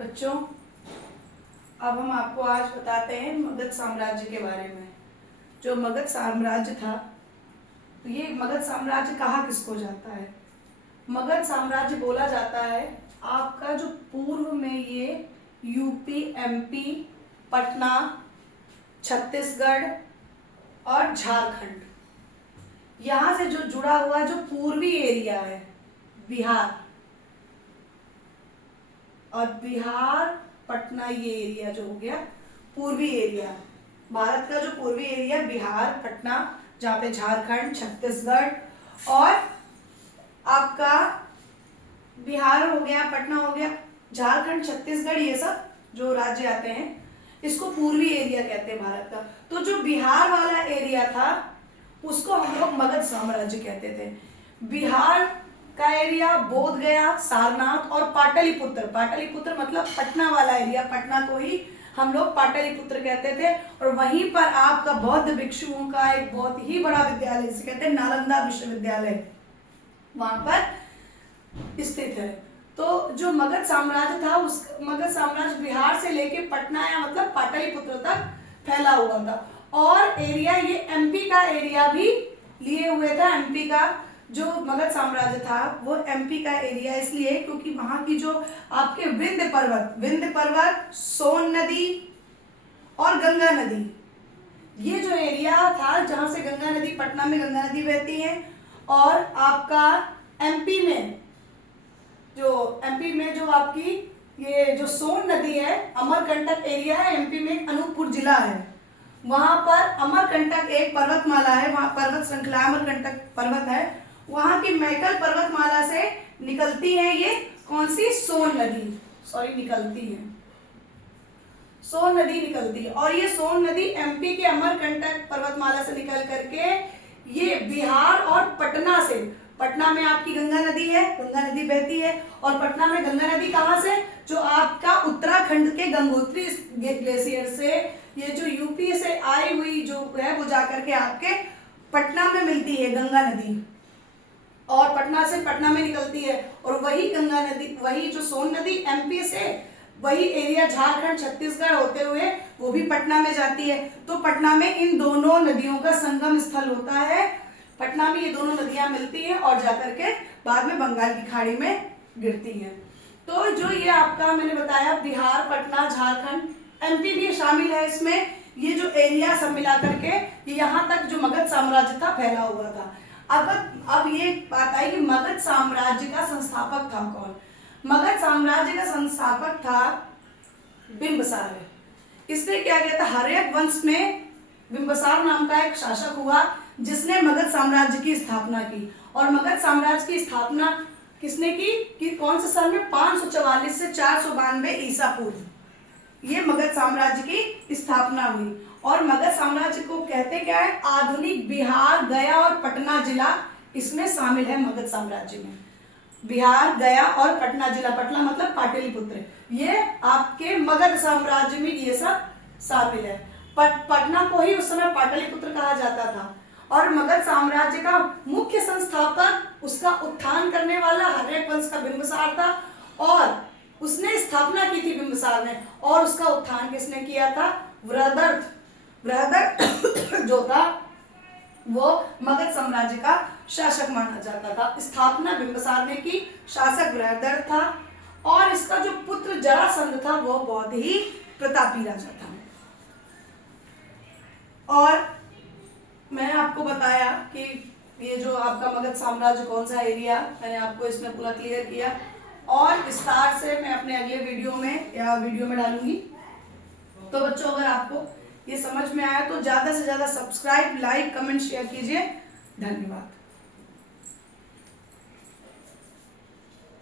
बच्चों, अब हम आपको आज बताते हैं मगध साम्राज्य के बारे में। जो मगध साम्राज्य था, तो ये मगध साम्राज्य कहा किसको जाता है? मगध साम्राज्य बोला जाता है आपका जो पूर्व में ये यूपी, एमपी, पटना, छत्तीसगढ़ और झारखंड, यहाँ से जो जुड़ा हुआ जो पूर्वी एरिया है, बिहार और बिहार पटना, ये एरिया जो हो गया पूर्वी एरिया, भारत का जो पूर्वी एरिया बिहार, पटना, जहाँ पे झारखंड, छत्तीसगढ़ और आपका बिहार हो गया, पटना हो गया, झारखंड, छत्तीसगढ़, ये सब जो राज्य आते हैं इसको पूर्वी एरिया कहते हैं भारत का। तो जो बिहार वाला एरिया था उसको हम लोग मगध साम्राज्य कहते थे। बिहार का एरिया बोध गया, सारनाथ और पाटलिपुत्र, पाटलिपुत्र मतलब पटना वाला एरिया, पटना को ही हम लोग पाटलिपुत्र कहते थे। और वहीं पर आपका बौद्ध भिक्षुओं का एक बहुत ही बड़ा विद्यालय, जिसे कहते हैं नालंदा विश्वविद्यालय, वहां पर स्थित है। तो जो मगध साम्राज्य था, उस मगध साम्राज्य बिहार से लेके पटना या मतलब पाटलिपुत्र तक फैला हुआ था। और एरिया ये एमपी का एरिया भी लिए हुए था। एमपी का जो मगध साम्राज्य था वो एमपी का एरिया इसलिए क्योंकि वहां की जो आपके विंध्य पर्वत, सोन नदी और गंगा नदी, ये जो एरिया था जहां से गंगा नदी, पटना में गंगा नदी बहती है। और आपका एमपी में जो आपकी ये जो सोन नदी है, अमरकंटक एरिया है, एमपी में अनूपपुर जिला है, वहां पर अमरकंटक एक पर्वतमाला है, वहां पर्वत श्रृंखला अमरकंटक पर्वत है, वहां की मैकल पर्वतमाला से निकलती है ये कौन सी? सोन नदी, निकलती है, सोन नदी निकलती है। और ये सोन नदी एमपी के अमरकंटक पर्वतमाला से निकल करके ये बिहार और पटना से, पटना में आपकी गंगा नदी है, गंगा नदी बहती है। और पटना में गंगा नदी कहाँ से? जो आपका उत्तराखंड के गंगोत्री ग्लेशियर से, ये जो यूपी से आई हुई जो है वो जाकर के आपके पटना में मिलती है गंगा नदी, और पटना से पटना में निकलती है। और वही गंगा नदी, वही जो सोन नदी एमपी से वही एरिया झारखंड, छत्तीसगढ़ होते हुए वो भी पटना में जाती है। तो पटना में इन दोनों नदियों का संगम स्थल होता है। पटना में ये दोनों नदियां मिलती हैं और जाकर के बाद में बंगाल की खाड़ी में गिरती हैं। तो जो ये आपका मैंने बताया बिहार, पटना, झारखंड, एमपी भी शामिल है इसमें। ये जो एरिया सब मिला करके यहाँ तक जो मगध साम्राज्य था फैला हुआ था। अब ये बात आई कि मगध साम्राज्य का संस्थापक था कौन? मगध साम्राज्य का संस्थापक था बिंबिसार। इसने क्या किया था? हर्यक वंश में बिंबिसार नाम का एक शासक हुआ जिसने मगध साम्राज्य की स्थापना की। और मगध साम्राज्य की स्थापना किसने की? कि कौन से साल में? 544 से 492 ईसा पूर्व ये मगध साम्राज्य की स्थापना हुई। और मगध साम्राज्य को कहते क्या है? आधुनिक बिहार, गया और पटना जिला इसमें शामिल है। मगध साम्राज्य में बिहार, गया और पटना जिला, पटना मतलब पाटलिपुत्र, ये आपके मगध साम्राज्य में ये सब शामिल है। पटना को ही उस समय पाटलिपुत्र कहा जाता था। और मगध साम्राज्य का मुख्य संस्थापक, उसका उत्थान करने वाला हर्यक वंश का बिंबिसार था। और उसने स्थापना की थी बिंबिसार ने, और उसका उत्थान किसने किया था? बृहदर्थ जो था वो मगध साम्राज्य का शासक माना जाता था। स्थापना बिंबिसार ने की, शासक बृहदर्थ था। और इसका जो पुत्र जरासंध था वो बहुत ही प्रतापी राजा था। और मैंने आपको बताया कि ये जो आपका मगध साम्राज्य कौन सा एरिया, मैंने आपको इसमें पूरा क्लियर किया। और विस्तार से मैं अपने अगले वीडियो में डालूंगी। तो बच्चों, अगर आपको ये समझ में आया तो ज्यादा से ज्यादा सब्सक्राइब, लाइक, कमेंट, शेयर कीजिए। धन्यवाद।